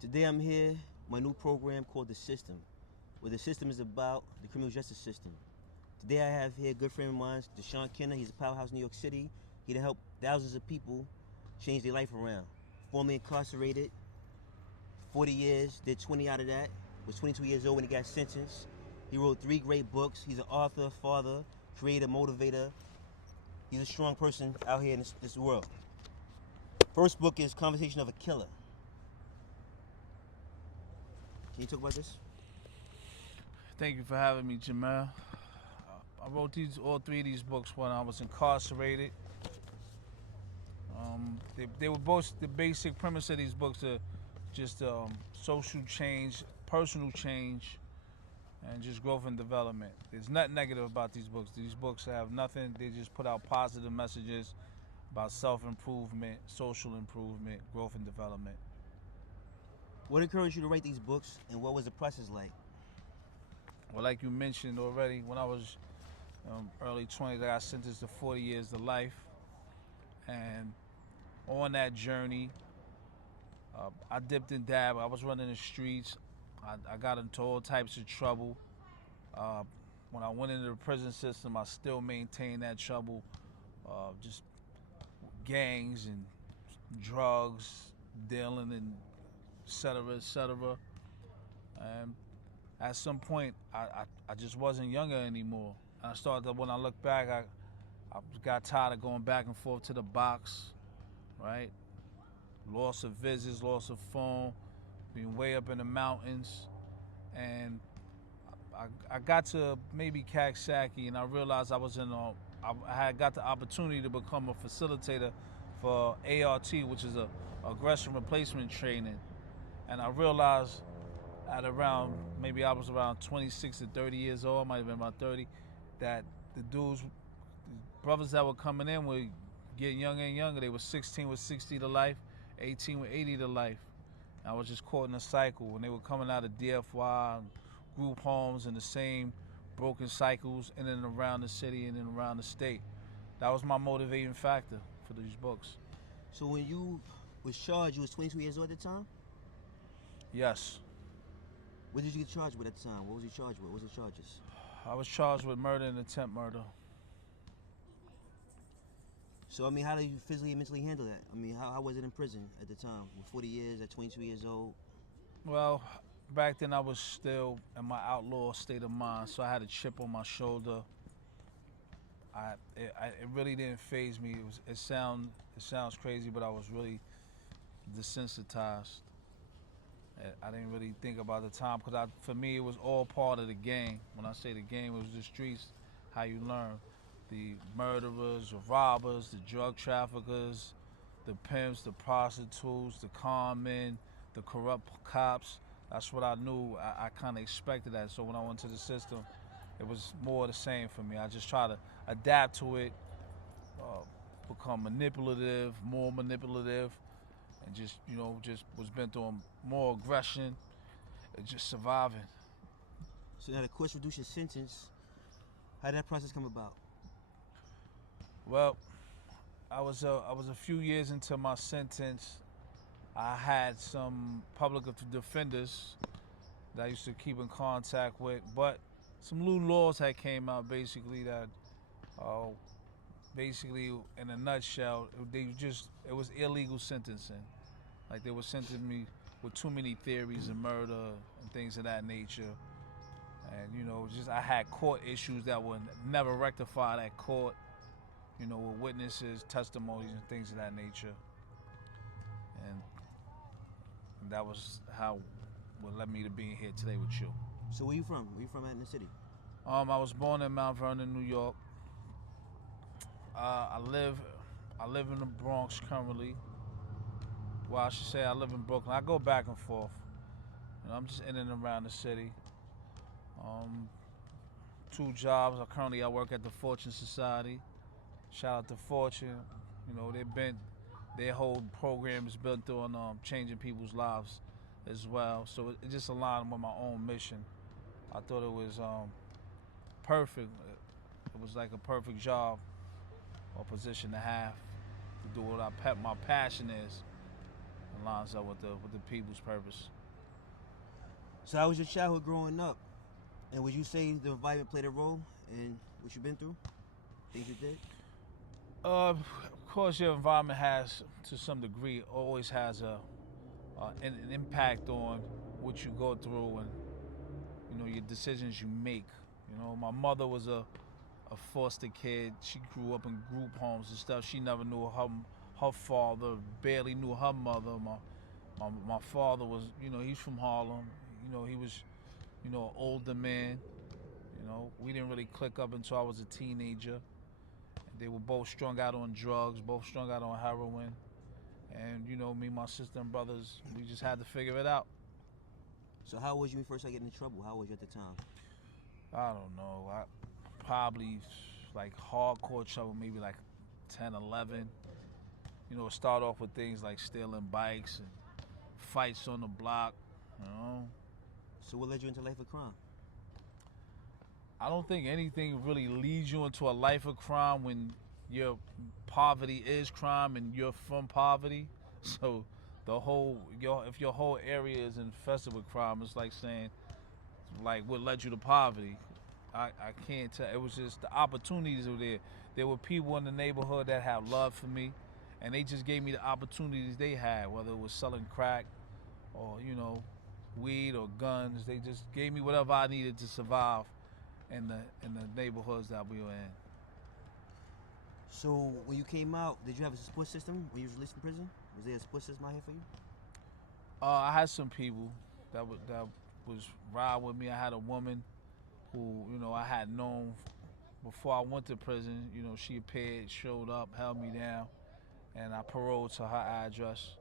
Today I'm here, my new program called The System, where the system is about the criminal justice system. Today I have here a good friend of mine, Deshawn. He's a powerhouse in New York City. He done helped thousands of people change their life around. Formerly incarcerated, 40 years, did 20 out of that, was 22 years old when he got sentenced. He wrote 3 great books. He's an author, father, creator, motivator. He's a strong person out here in this world. First book is Conversation of a Killer. Can you talk about this? Thank you for having me, Jamel. I wrote all 3 of these books when I was incarcerated. They were both, the basic premise of these books are just social change, personal change, and just growth and development. There's nothing negative about these books. These books have nothing. They just put out positive messages about self-improvement, social improvement, growth and development. What encouraged you to write these books, and what was the process like? Well, like you mentioned already, when I was early 20s, I got sentenced to 40 years to life. And on that journey, I dipped and dabbed. I was running the streets. I got into all types of trouble. When I went into the prison system, I still maintained that trouble. Just gangs and drugs, dealing, and et cetera, et cetera. And at some point, I just wasn't younger anymore. And I started, when I look back, I got tired of going back and forth to the box, right? Loss of visits, loss of phone, being way up in the mountains. And I got to maybe Kaksaki, and I realized I had got the opportunity to become a facilitator for ART, which is a aggression replacement training. And I realized at around, maybe I was around 26 to 30 years old, I might have been about 30, that the brothers that were coming in were getting younger and younger. They were 16 with 60 to life, 18 with 80 to life. And I was just caught in a cycle. When they were coming out of DFY, group homes, and the same broken cycles in and around the city and in and around the state. That was my motivating factor for these books. So when you was charged, you was 22 years old at the time? Yes. What did you get charged with at the time? What was you charged with? What was the charges? I was charged with murder and attempt murder. So, I mean, how did you physically and mentally handle that? I mean, how was it in prison at the time? With 40 years, at 22 years old? Well, back then I was still in my outlaw state of mind, so I had a chip on my shoulder. It really didn't faze me. It sounds crazy, but I was really desensitized. I didn't really think about the time, because for me it was all part of the game. When I say the game, it was the streets, how you learn. The murderers, the robbers, the drug traffickers, the pimps, the prostitutes, the con men, the corrupt cops. That's what I knew. I kind of expected that. So when I went to the system, it was more of the same for me. I just try to adapt to it, become more manipulative, and just was bent on more aggression and just surviving. So now the courts reduced your sentence. How did that process come about? Well, I was a few years into my sentence. I had some public defenders that I used to keep in contact with, but some new laws had came out basically that, basically in a nutshell, it was illegal sentencing. Like they were sentencing me with too many theories of murder and things of that nature. And just I had court issues that were never rectified at court, with witnesses, testimonies, and things of that nature. And that was what led me to being here today with you. So where you from? Where you from in the city? I was born in Mount Vernon, New York. I live in the Bronx currently. Well, I should say I live in Brooklyn. I go back and forth. I'm just in and around the city. 2 jobs. Currently I work at the Fortune Society. Shout out to Fortune. Their whole program is built on changing people's lives as well. So it just aligned with my own mission. I thought it was perfect. It was like a perfect job or position to have to do what my passion is. lines up with the people's purpose. So how was your childhood growing up? And would you say the environment played a role in what you've been through? Things you did? Of course, your environment has, to some degree, always has an impact on what you go through and your decisions you make. My mother was a foster kid. She grew up in group homes and stuff. She never knew her father, barely knew her mother. My father was, he's from Harlem. He was, an older man. We didn't really click up until I was a teenager. They were both strung out on drugs, both strung out on heroin. And, me, my sister, and brothers, we just had to figure it out. So how was you when you first started getting in trouble? How was you at the time? I don't know. I probably like hardcore trouble, maybe like 10, 11. Start off with things like stealing bikes and fights on the block. So what led you into life of crime? I don't think anything really leads you into a life of crime when your poverty is crime and you're from poverty. So if your whole area is infested with crime, it's like saying, like, what led you to poverty? I can't tell. It was just the opportunities were there. There were people in the neighborhood that had love for me, and they just gave me the opportunities they had, whether it was selling crack or, weed or guns. They just gave me whatever I needed to survive in the neighborhoods that we were in. So when you came out, did you have a support system when you were released from prison? Was there a support system out here for you? I had some people that was ride with me. I had a woman who, I had known before I went to prison. She appeared, showed up, held me down, and I paroled to her address.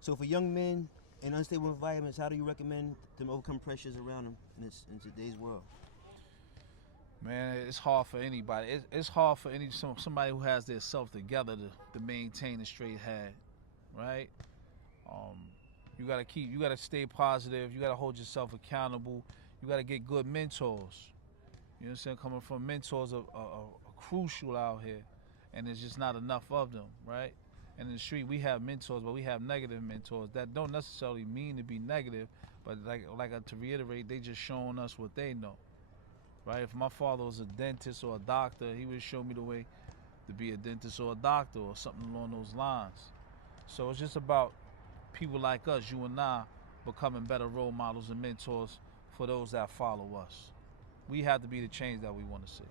So for young men in unstable environments, how do you recommend them overcome pressures around them in today's world? Man, it's hard for anybody. It's hard for somebody who has their self together to maintain a straight head, right? You gotta stay positive. You gotta hold yourself accountable. You gotta get good mentors. You know what I'm saying? Coming from mentors are crucial out here, and there's just not enough of them, right? And in the street, we have mentors, but we have negative mentors that don't necessarily mean to be negative, but to reiterate, they just showing us what they know. Right? If my father was a dentist or a doctor, he would show me the way to be a dentist or a doctor or something along those lines. So it's just about people like us, you and I, becoming better role models and mentors for those that follow us. We have to be the change that we want to see.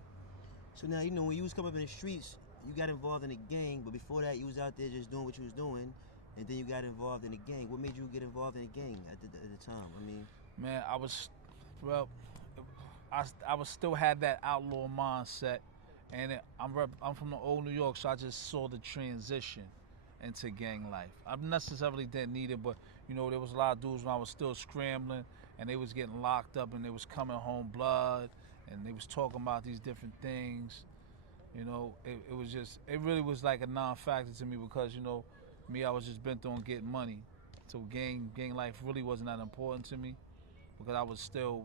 So now, when you was coming up in the streets, you got involved in a gang, but before that, you was out there just doing what you was doing, and then you got involved in a gang. What made you get involved in a gang at the time? Man, I was still had that outlaw mindset, and I'm from the old New York, so I just saw the transition into gang life. I necessarily didn't need it, but there was a lot of dudes when I was still scrambling, and they was getting locked up, and they was coming home blood, and they was talking about these different things. It really was like a non-factor to me because me, I was just bent on getting money, so gang life really wasn't that important to me because I was still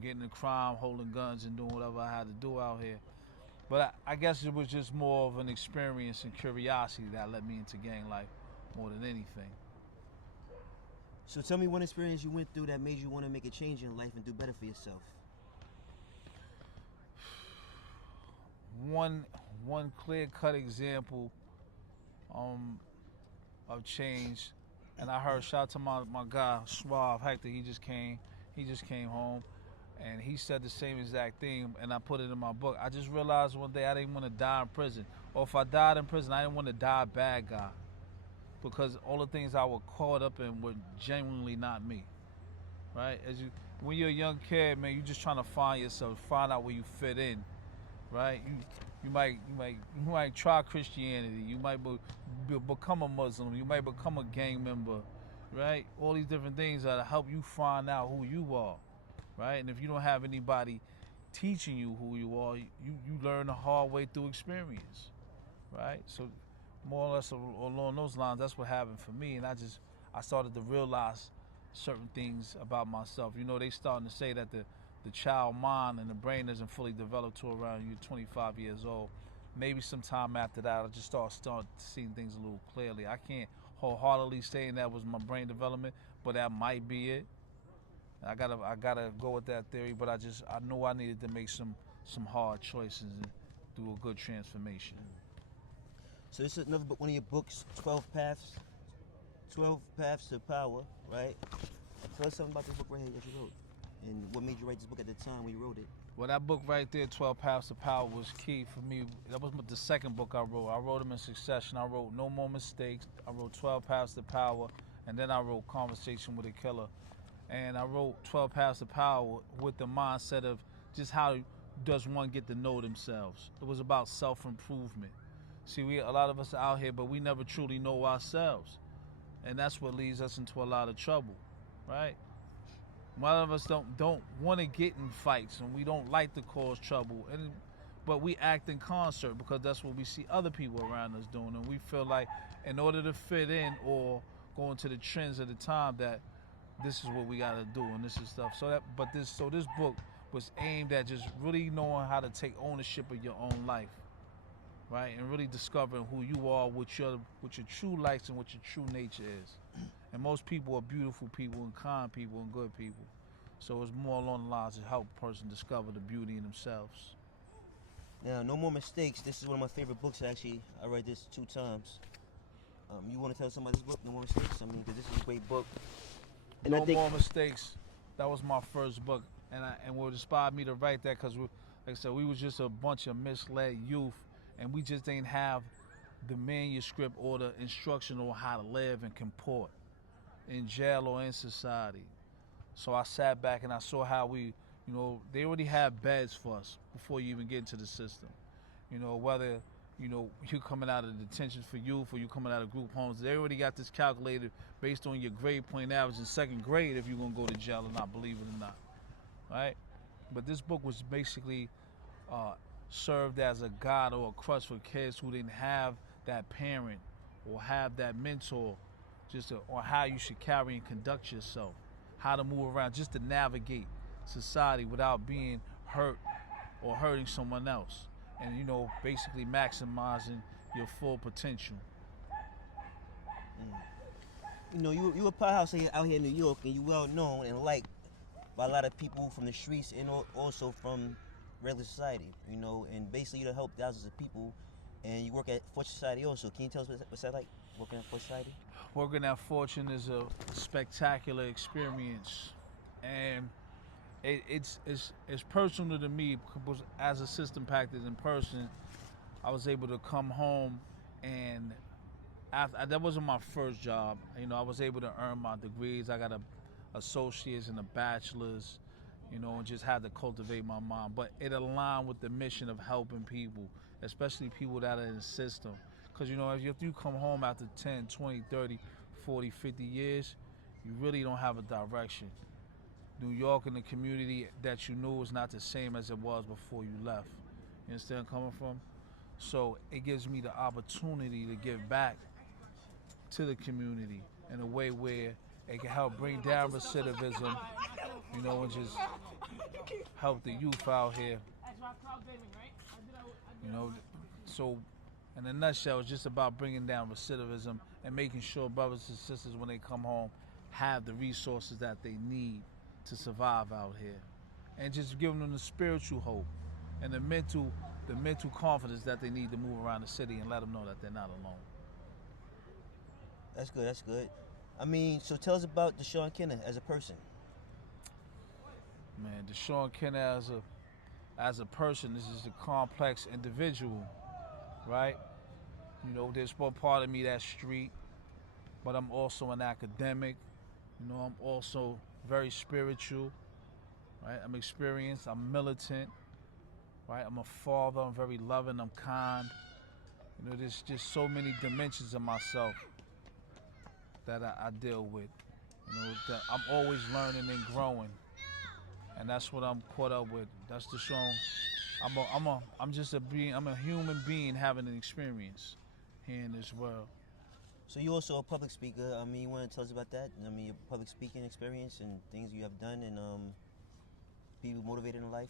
getting in crime, holding guns, and doing whatever I had to do out here. But I guess it was just more of an experience and curiosity that led me into gang life more than anything. So tell me one experience you went through that made you want to make a change in life and do better for yourself. One clear-cut example of change, and I heard, shout out to my guy Suave Hector. He just came home, and he said the same exact thing, and I put it in my book. I just realized one day I didn't want to die in prison, or if I died in prison, I didn't want to die a bad guy, because all the things I was caught up in were genuinely not me, right? When you're a young kid, man, you're just trying to find yourself, find out where you fit in, right? You might try Christianity. You might become a Muslim. You might become a gang member, right? All these different things that help you find out who you are, right? And if you don't have anybody teaching you who you are, you learn the hard way through experience, right? So more or less along those lines, that's what happened for me. And I started to realize certain things about myself. They starting to say that the child mind and the brain isn't fully developed till around you're 25 years old. maybe sometime after that, I just start seeing things a little clearly. I can't wholeheartedly saying that was my brain development, but that might be it. I gotta go with that theory, but I know I needed to make some hard choices and do a good transformation. So this is another book, one of your books, 12 Paths to Power, right? Tell us something about this book right here that you wrote, and what made you write this book at the time when you wrote it. Well, that book right there, 12 Paths to Power, was key for me. That was the second book I wrote. I wrote them in succession. I wrote No More Mistakes. I wrote 12 Paths to Power, and then I wrote Conversation with a Killer. And I wrote 12 Paths to Power with the mindset of just how does one get to know themselves. It was about self-improvement. See, a lot of us are out here, but we never truly know ourselves. And that's what leads us into a lot of trouble, right? A lot of us don't want to get in fights, and we don't like to cause trouble, but we act in concert because that's what we see other people around us doing, and we feel like in order to fit in or go into the trends of the time that this is what we got to do and this is stuff. So this book was aimed at just really knowing how to take ownership of your own life, right, and really discovering who you are, what your true likes and what your true nature is. And most people are beautiful people and kind people and good people. So it's more along the lines to help a person discover the beauty in themselves. Now, No More Mistakes. This is one of my favorite books, actually. I read this 2 times. You want to tell somebody this book, No More Mistakes? I mean, because this is a great book. And No More Mistakes. That was my first book, and what inspired me to write that, because like I said, we was just a bunch of misled youth, and we just didn't have the manuscript or the instruction on how to live and comport in jail or in society. So I sat back and I saw how they already have beds for us before you even get into the system. Whether you coming out of detention for youth or you coming out of group homes, they already got this calculated based on your grade point average in 2nd grade if you're gonna go to jail or not, believe it or not, right? But this book was basically served as a guide or a crutch for kids who didn't have that parent or have that mentor, or how you should carry and conduct yourself, how to move around, just to navigate society without being hurt or hurting someone else, and basically maximizing your full potential. You a powerhouse out here in New York, and you well known and liked by a lot of people from the streets and also from regular society. And basically you help thousands of people, and you work at Fortune Society also. Can you tell us what's that like, working at Fortune Society? Working at Fortune is a spectacular experience, and it's personal to me because as a system practice in person, I was able to come home, and that wasn't my first job. I was able to earn my degrees. I got a associate's and a bachelor's, and just had to cultivate my mind. But it aligned with the mission of helping people, especially people that are in the system. Because, if you come home after 10, 20, 30, 40, 50 years, you really don't have a direction. New York and the community that you knew is not the same as it was before you left. You understand where I'm coming from? So it gives me the opportunity to give back to the community in a way where it can help bring down recidivism, and just help the youth out here. So in a nutshell, it's just about bringing down recidivism and making sure brothers and sisters, when they come home, have the resources that they need to survive out here, and just giving them the spiritual hope and the mental confidence that they need to move around the city, and let them know that they're not alone. That's good. I mean, so tell us about Deshawn Kenner as a person. Man, Deshawn Kenner as a person, this is a complex individual, right? There's one part of me that's street, but I'm also an academic. I'm also very spiritual, right? I'm experienced, I'm militant, right? I'm a father, I'm very loving, I'm kind. There's just so many dimensions of myself that I deal with. That I'm always learning and growing, and that's what I'm caught up with. That's Deshawn. I'm just a being. I'm a human being having an experience here in this world. So you're also a public speaker. I mean, you want to tell us about that? I mean, your public speaking experience and things you have done, and people motivated in life.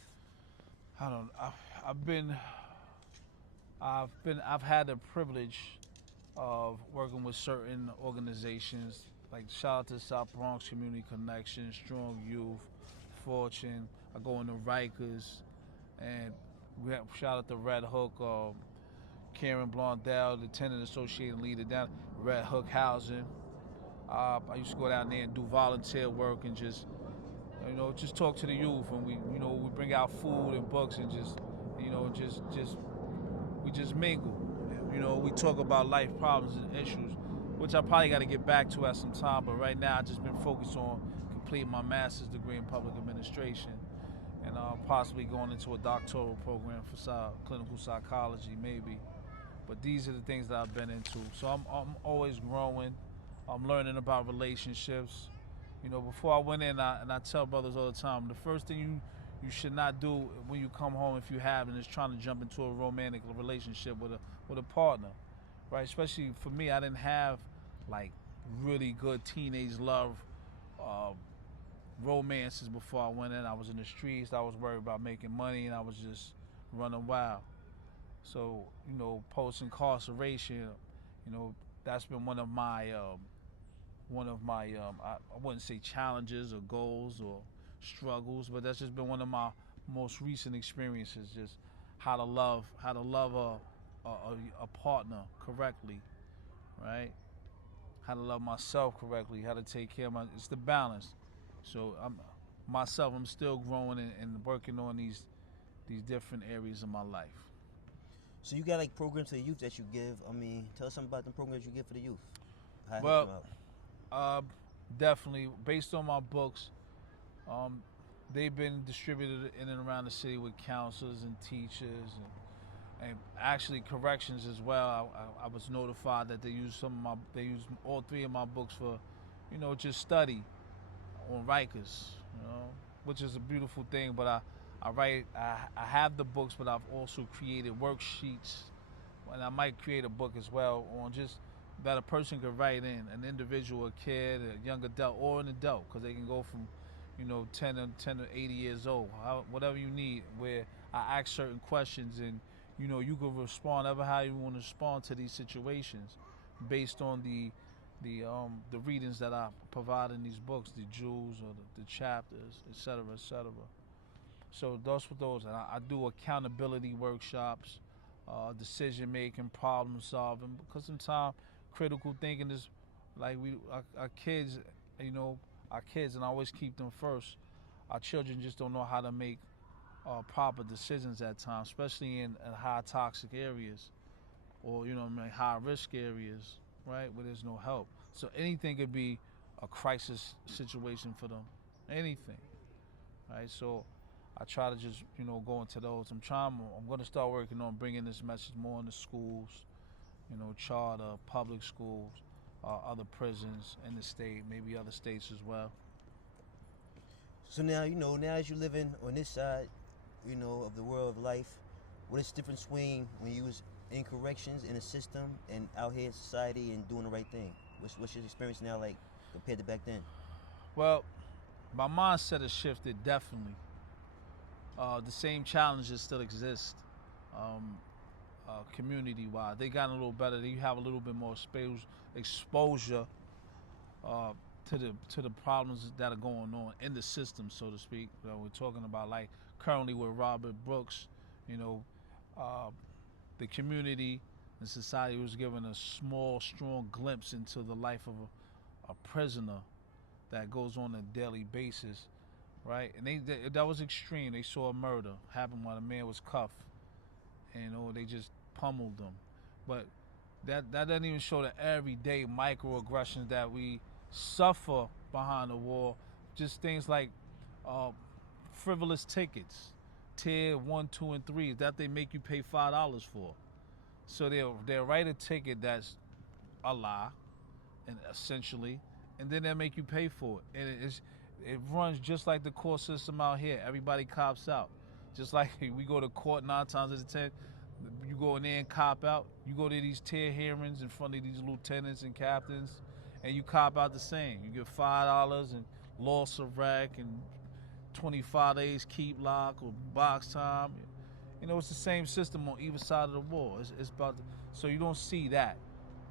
I've been I've had the privilege of working with certain organizations, like shout out to South Bronx Community Connection, Strong Youth, Fortune. I go into Rikers, and we have shout out to Red Hook, Karen Blondell, the tenant associate leader down Red Hook Housing. I used to go down there and do volunteer work and just talk to the youth, and we bring out food and books and just we just mingle. We talk about life problems and issues, which I probably got to get back to at some time. But right now, I've just been focused on completing my master's degree in public administration, and possibly going into a doctoral program for clinical psychology, maybe. But these are the things that I've been into. So I'm always growing. I'm learning about relationships. Before I went in, and I tell brothers all the time, the first thing you should not do when you come home, if you have, and is trying to jump into a romantic relationship with a partner, right? Especially for me, I didn't have like really good teenage love romances before I went in. I was in the streets. I was worried about making money, and I was just running wild. So post incarceration, that's been I wouldn't say challenges or goals or struggles, but that's just been one of my most recent experiences. Just how to love a partner correctly, right? How to love myself correctly, how to take care of it's the balance. So I'm still growing and working on these different areas of my life. So you got like programs for the youth that you give. I mean, tell us something about the programs you give for the youth. How it help them Well, out. definitely based on my books, they've been distributed in and around the city with counselors and teachers and actually corrections as well. I was notified that they use all three of my books for, just study on Rikers, which is a beautiful thing. But I have the books, but I've also created worksheets, and I might create a book as well on just that a person could write in, an individual, a kid, a young adult, or an adult, because they can go from 10 to 80 years old, whatever you need, where I ask certain questions, and you can respond ever how you want to respond to these situations based on the readings that I provide in these books, the jewels or the chapters, etc., etc. So those, and I do accountability workshops, decision making, problem solving, because sometimes critical thinking is like our kids, our kids, and I always keep them first. Our children just don't know how to make proper decisions at times, especially in high toxic areas or high risk areas, right, where there's no help. So anything could be a crisis situation for them, anything, right? So I try to just go into those. I'm going to start working on bringing this message more into schools, charter, public schools, other prisons in the state, maybe other states as well. So now now as you're living on this side, of the world of life, what is the difference between when you was in corrections in a system and out here in society and doing the right thing? What's your experience now like compared to back then? Well, my mindset has shifted definitely. The same challenges still exist, community-wise. They got a little better. They have a little bit more exposure uh, to the problems that are going on in the system, so to speak. We're talking about like currently with Robert Brooks, uh, the community and society was given a small, strong glimpse into the life of a prisoner that goes on a daily basis, right? And that was extreme. They saw a murder happen while a man was cuffed, and they just pummeled them. But that doesn't even show the everyday microaggressions that we suffer behind the wall. Just things like frivolous tickets, tier 1, 2, and 3 that they make you pay $5 for. So they'll write a ticket that's a lie, and essentially, and then they'll make you pay for it. And it runs just like the court system out here. Everybody cops out. Just like we go to court 9 times out of 10, you go in there and cop out. You go to these tier hearings in front of these lieutenants and captains, and you cop out the same. You get $5 and loss of rec and 25 days keep lock or box time. it's the same system on either side of the wall. It's about so you don't see that,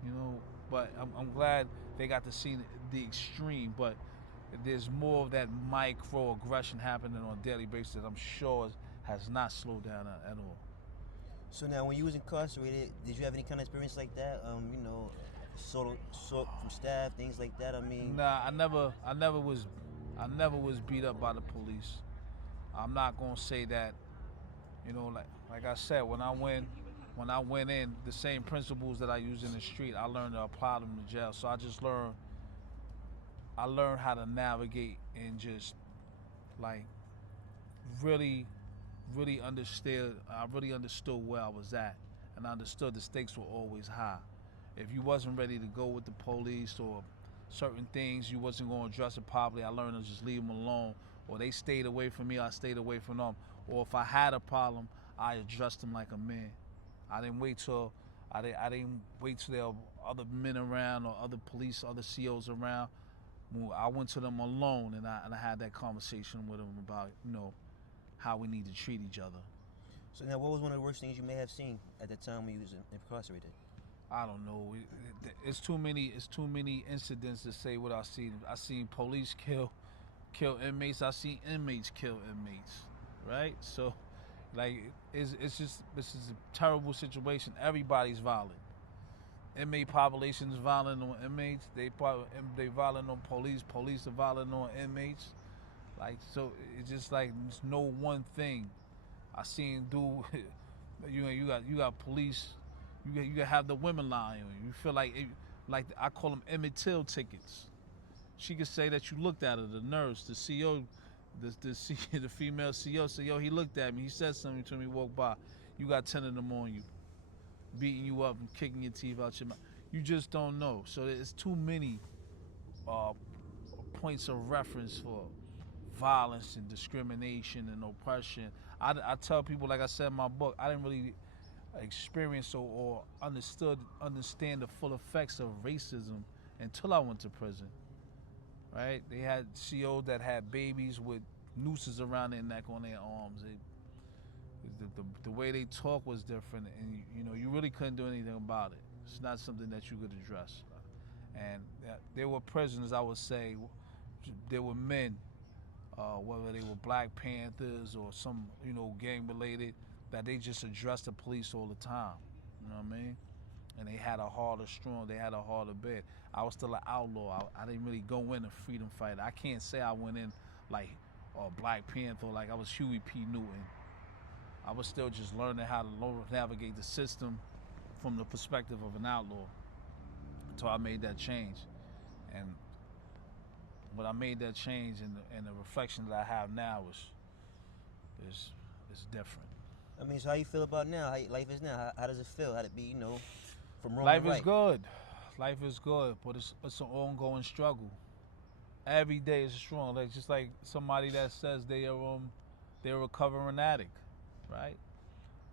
you know. But I'm glad they got to see the extreme. But there's more of that micro aggression happening on a daily basis that I'm sure has not slowed down at all. So now, when you was incarcerated, did you have any kind of experience like that? Sort from staff, things like that. I mean, Nah, I never was beat up by the police. I'm not gonna say that, like I said, when I went in, the same principles that I used in the street, I learned to apply them to jail. So I learned how to navigate and just like really, really understood. I really understood where I was at, and I understood the stakes were always high. If you wasn't ready to go with the police or certain things, you wasn't going to address it properly. I learned to just leave them alone, or they stayed away from me. I stayed away from them. Or if I had a problem, I addressed them like a man. I didn't wait till there were other men around or other police, other COs around. I went to them alone, and I had that conversation with them about how we need to treat each other. so now, what was one of the worst things you may have seen at the time when you was incarcerated? I don't know. It's too many. It's too many incidents to say what I seen. I seen police kill inmates. I seen inmates kill inmates. Right. So, like, it's just this is a terrible situation. Everybody's violent. Inmate population is violent on inmates. They violent on police. Police are violent on inmates. Like, so it's just like it's no one thing. I seen do. You got police. You got have the women lying on you. You feel like I call them Emmett Till tickets. She could say that you looked at her, the nurse, the CO, the female CO. Say, yo, he looked at me. He said something to me. Walked by. You got 10 of them on you, beating you up and kicking your teeth out your mouth. You just don't know. So there's too many points of reference for violence and discrimination and oppression. I tell people, like I said in my book, I didn't really experience or understand the full effects of racism until I went to prison. Right? They had COs that had babies with nooses around their neck on their arms. The way they talk was different, and you really couldn't do anything about it. It's not something that you could address. And there were prisoners, I would say, there were men, whether they were Black Panthers or some gang related, that they just addressed the police all the time. You know what I mean? And they had a harder strong, they had a harder bed. I was still an outlaw. I didn't really go in a freedom fighter. I can't say I went in like a Black Panther, like I was Huey P. Newton. I was still just learning how to navigate the system from the perspective of an outlaw. Until I made that change. And when I made that change, and the reflection that I have now is different. I mean, so how you feel about now? How life is now? How does it feel? How to be, from wrong Life to right? is good. Life is good, but it's an ongoing struggle. Every day is strong. Like just like somebody that says they're a recovering addict, right?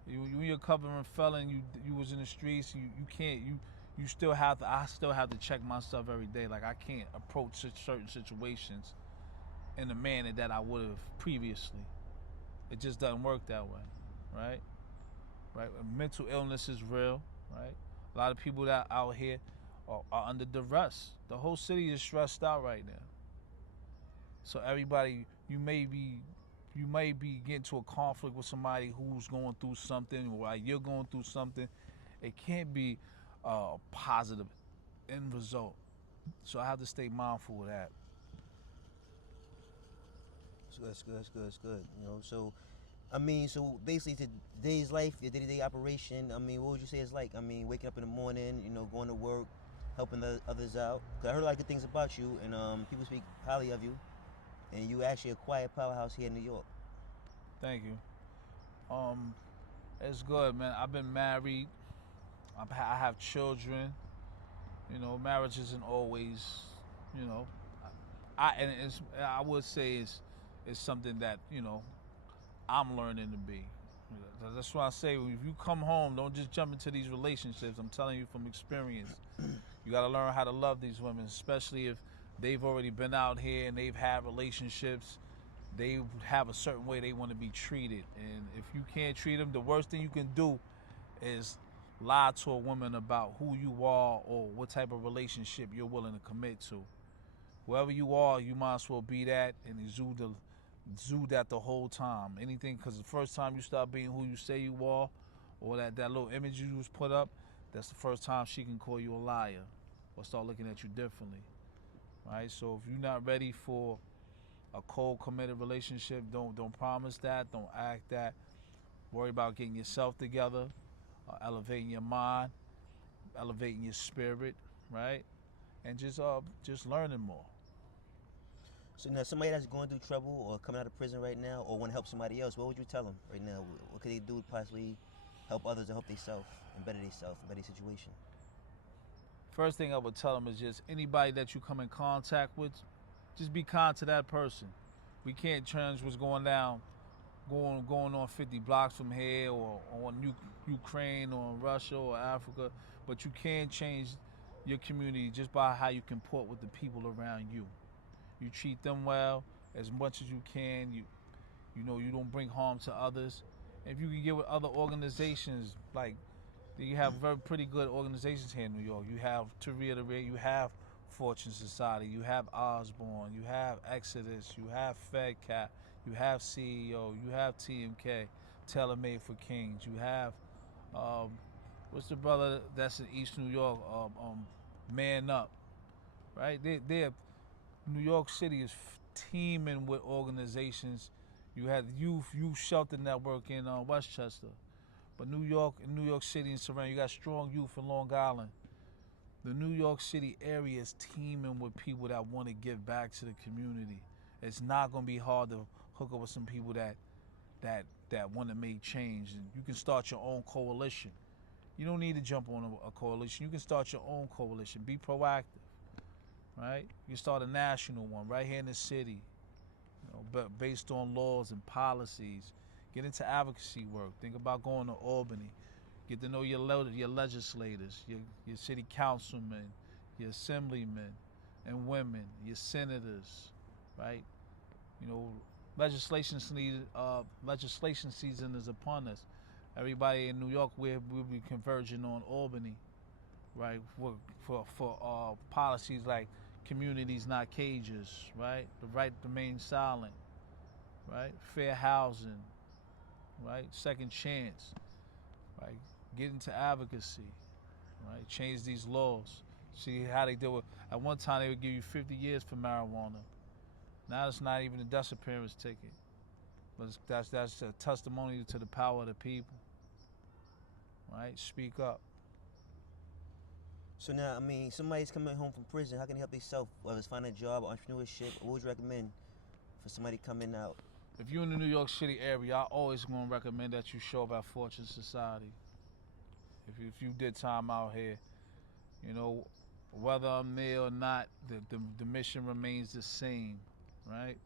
When you're a recovering felon, you was in the streets. You still have to. I still have to check myself every day. Like I can't approach certain situations in the manner that I would have previously. It just doesn't work that way. Right? Mental illness is real, right? A lot of people that are out here are under duress. The whole city is stressed out right now. So everybody, you may be getting to a conflict with somebody who's going through something, or while you're going through something. It can't be a positive end result. So I have to stay mindful of that. It's good. So I mean, so basically today's life, your day-to-day operation, I mean, what would you say it's like? I mean, waking up in the morning, going to work, helping the others out. Because I heard a lot of good things about you, and people speak highly of you. And you actually a quiet powerhouse here in New York. Thank you. It's good, man. I've been married. I have children. Marriage isn't always, I would say it's something that, I'm learning to be. That's why I say, if you come home, don't just jump into these relationships. I'm telling you from experience. You got to learn how to love these women, especially if they've already been out here and they've had relationships. they have a certain way they want to be treated. And if you can't treat them, the worst thing you can do is lie to a woman about who you are or what type of relationship you're willing to commit to. Whoever you are, you might as well be that and exude that the whole time. Anything, because the first time you start being who you say you are, or that little image you was put up, that's the first time she can call you a liar or start looking at you differently, right? So if you're not ready for a cold, committed relationship, don't promise that, don't act that. Worry about getting yourself together, elevating your mind, elevating your spirit, right? And just learning more. So now, somebody that's going through trouble or coming out of prison right now, or want to help somebody else, what would you tell them right now? What could they do to possibly help others or help themselves and better themselves, better their situation? First thing I would tell them is just anybody that you come in contact with, just be kind to that person. We can't change what's going on 50 blocks from here, or on Ukraine, or in Russia, or Africa, but you can change your community just by how you comport with the people around you. You treat them well as much as you can. You don't bring harm to others. If you can get with other organizations, like you have very pretty good organizations here in New York. You have, to reiterate, you have Fortune Society, you have Osborne, you have Exodus, you have FedCap, you have CEO, you have TMK, Tailor Made for Kings. You have what's the brother that's in East New York? Man Up, right? They're New York City is teeming with organizations. You have youth shelter network in Westchester, but New York City and surrounding, you got strong youth in Long Island. The New York City area is teeming with people that want to give back to the community. It's not going to be hard to hook up with some people that want to make change, and you can start your own coalition. You don't need to jump on a coalition. You can start your own coalition. Be proactive. Right? You start a national one right here in the city, but based on laws and policies. Get into advocacy work. Think about going to Albany. Get to know your legislators, your city councilmen, your assemblymen and women, your senators, right? Legislation season is upon us. Everybody in New York will be converging on Albany, right? For policies like communities, not cages, right? The right to remain silent, right? Fair housing, right? Second chance, right? Get into advocacy, right? Change these laws. See how they do it. At one time, they would give you 50 years for marijuana. Now it's not even a disappearance ticket. But that's a testimony to the power of the people, right? Speak up. So now, I mean, somebody's coming home from prison. How can they help themselves? Whether it's finding a job, entrepreneurship, what would you recommend for somebody coming out? If you're in the New York City area, I always going to recommend that you show up at Fortune Society. If you did time out here, whether I'm there or not, the mission remains the same, right?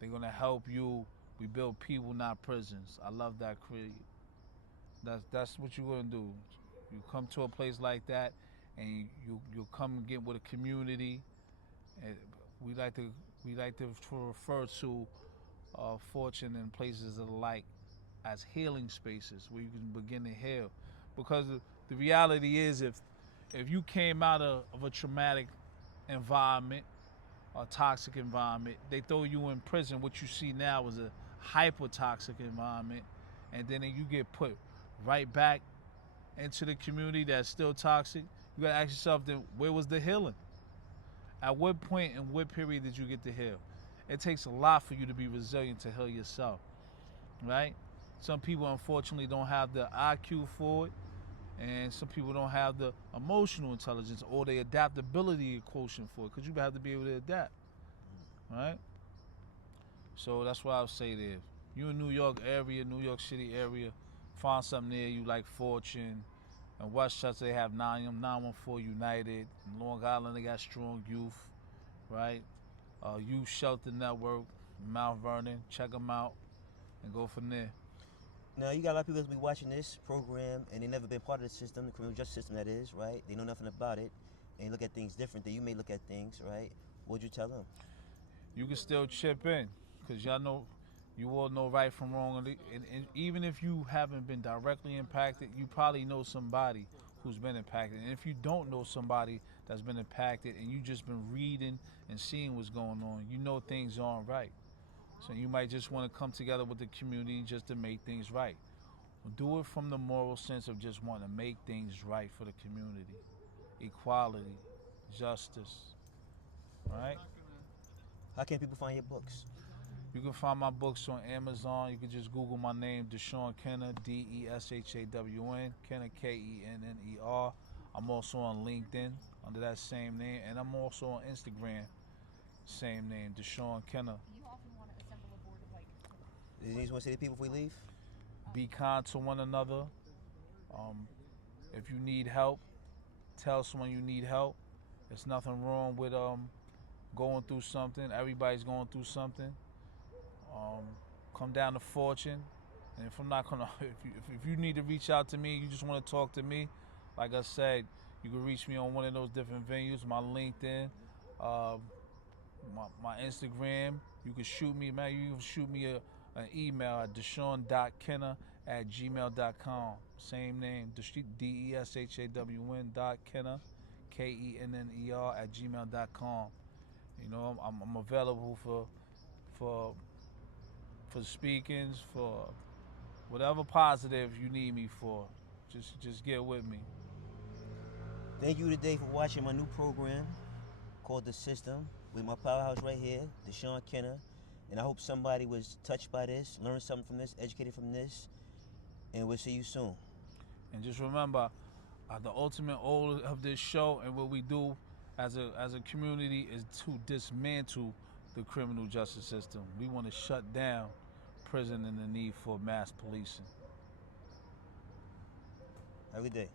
They're going to help you. We build people, not prisons. I love that creed. That's what you're going to do. You come to a place like that, and you'll come and get with a community. And we like to refer to Fortune and places of the like as healing spaces where you can begin to heal. Because the reality is, if you came out of a traumatic environment, a toxic environment, they throw you in prison. What you see now is a hyper toxic environment, and then you get put right back into the community that's still toxic. You gotta ask yourself, then, where was the healing? At what point and what period did you get to heal? It takes a lot for you to be resilient to heal yourself, right? Some people, unfortunately, don't have the IQ for it, and some people don't have the emotional intelligence or the adaptability quotient for it, because you have to be able to adapt, right? So that's what I would say there. You in New York area, New York City area, find something near you like Fortune. In Westchester, they have 914 United. In Long Island, they got Strong Youth, right? Youth Shelter Network, Mount Vernon. Check them out and go from there. Now, you got a lot of people that's be watching this program, and they never been part of the system, the criminal justice system, that is, right? They know nothing about it, and they look at things different than you may look at things, right? What would you tell them? you can still chip in, because y'all know, you all know right from wrong. And even if you haven't been directly impacted, you probably know somebody who's been impacted. And if you don't know somebody that's been impacted and you just been reading and seeing what's going on, you know things aren't right. So you might just want to come together with the community just to make things right. Do it from the moral sense of just wanting to make things right for the community. Equality, justice, right? How can people find your books? You can find my books on Amazon. You can just Google my name, Deshawn Kenner, Deshawn, Kenner, Kenner. I'm also on LinkedIn under that same name, and I'm also on Instagram, same name, Deshawn Kenner. Is you want to say to people if we leave? Be kind to one another. If you need help, tell someone you need help. There's nothing wrong with going through something. Everybody's going through something. Come down to Fortune, and if I'm not gonna, if you need to reach out to me, you just want to talk to me, like I said, you can reach me on one of those different venues, my LinkedIn, my Instagram. You can shoot me, man. You can shoot me an email at deshawn.kenner@gmail.com. Same name, DESHAWN.Kenner, KENNER@gmail.com. You know, I'm available for speakings, for whatever positive you need me for. Just get with me. Thank you today for watching my new program called The System with my powerhouse right here, Deshawn Kenner. And I hope somebody was touched by this, learned something from this, educated from this, and we'll see you soon. And just remember, the ultimate goal of this show and what we do as a community is to dismantle the criminal justice system. We want to shut down prison and the need for mass policing. Have a good day.